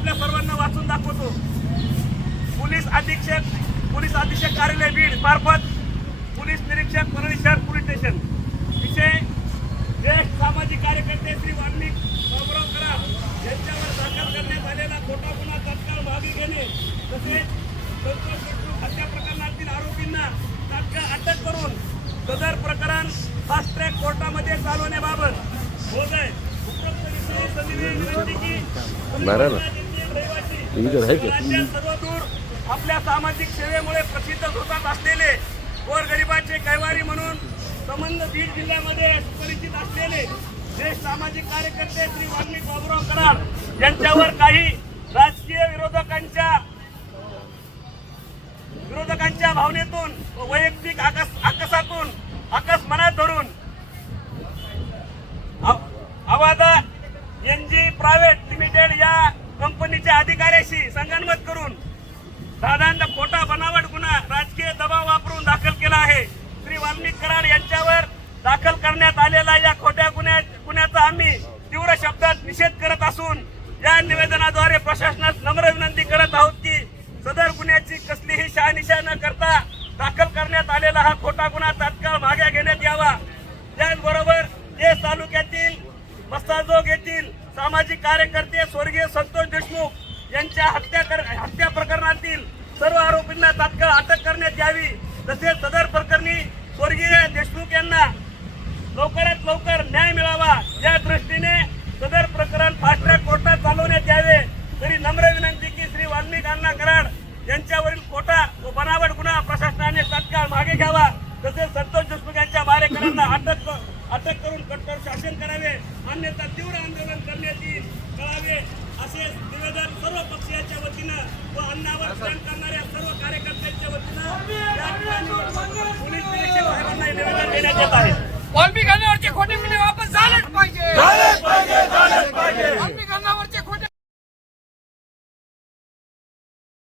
आपल्या सर्वांना वाचून दाखवतो. पोलीस अधीक्षक पोलीस अधीक्षक कार्यालय बीड मार्फत पोलीस निरीक्षक परळी शहर पोलीस स्टेशन. विषय ज्येष्ठ सामाजिक कार्यकर्ते श्री वाल्मिक बाबुराव खराब यांच्यावर दाखल करण्यात आलेला खोटा गुन्हा तत्काळ मागे घेणे तसेच संतोष देशमुख हत्या प्रकरणातील आरोपींना तात्काळ अटक करून सदर प्रकरण फास्ट ट्रॅक कोर्टामध्ये चालवण्याबाबत महोदय उपरोक्त विषयी सविनय विनंती की सर्वदूर आपल्या सामाजिक सेवेमुळे प्रसिद्ध होतात असलेले गोरगरिबाचे कैवारी म्हणून संबंध बीड जिल्ह्यामध्ये सुपरिचित असलेले ज्येष्ठ सामाजिक कार्यकर्ते श्री वाल्मिक बाबुराव कराड यांच्यावर काही राजकीय विरोधकांच्या विरोधकांच्या भावनेतून वैयक्तिक आकाश अधिकाऱ्याशी संगनमत करून दादांना खोटा बनावट गुन्हा राजकीय दबाव वापरून दाखल केला आहे. श्री वाल्मिक कराड यांच्यावर दाखल करण्यात आलेला या खोट्या गुन्ह्या गुन्ह्याचा आम्ही तीव्र शब्दात निषेध करत असून या निवेदनाद्वारे प्रशासनास नम्र विनंती करत आहोत की सदर गुन्ह्याची कसलीही शहानिशा न करता दाखल करण्यात आलेला हा खोटा गुन्हा तात्काळ मागे घेण्यात यावा. त्याचबरोबर देश तालुक्यातील मस्ताजोग येथील सामाजिक कार्यकर्ते स्वर्गीय संतोष देशमुख यांच्या हत्या कर हत्या प्रकरणातील सर्व आरोपींना तात्काळ अटक करण्यात यावी. तसेच सदर प्रकरणी स्वर्गीय देशमुख यांना लवकरात लवकर न्याय मिळावा. या दृष्टीने सदर प्रकरण फास्ट ट्रॅक कोर्टात चालवण्यात यावे. तरी नम्र विनंती की श्री वाल्मिक अण्णा कराड यांच्यावरील खोटा व बनावट गुन्हा प्रशासनाने तात्काळ मागे घ्यावा. तसेच संतोष देशमुख यांच्या मारेकऱ्यांना अटक अटक करून कठोर शासन करावे. अन्यथा तीव्र आंदोलन करण्यात येईल कळावे. असे निवेदन अन्नावर स्टँड करणाऱ्या सर्व कार्यकर्त्यांच्या वतीनं या ठिकाणी पोलीस निरीक्षक साहेबांना हे निवेदन देण्यात येत आहे. वाल्मिकांवरचे खोटे गुन्हे वापस झालेच पाहिजे.